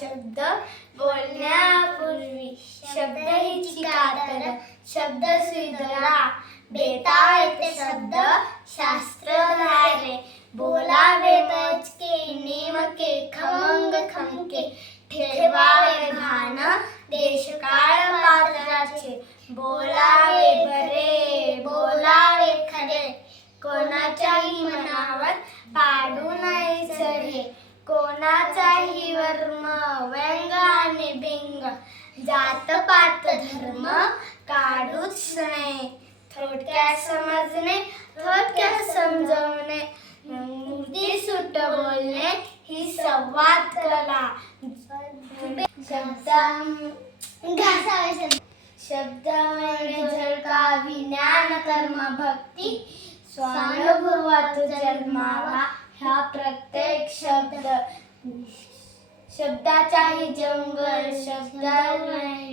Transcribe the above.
शब्द बोलण्यापूर्वी शब्द हिची कातर शब्द सुईदोरा बेताळ येते शब्द शास्त्र धारे बोलावे मजके नेमके खमंग खमके ठेवावे भान देशकाळ पात्राचे बोलावे बरे बोलावे खरे कोणाच्याही मनावर पाडू नये चढे कोणाचाही वर्म व्यंग आणि बिंग जात पात धर्म काढूच नये थोडक्यात समजणे थोडक्यात समजवणे मुद्देसूद बोलणे ही संवाद कला शब्दामध्ये झळकावी ज्ञान कर्म भक्ती स्वानुभवात जन्मावा हा प्रत्येक शब्द शब्दाचाही जंगल शब्दावर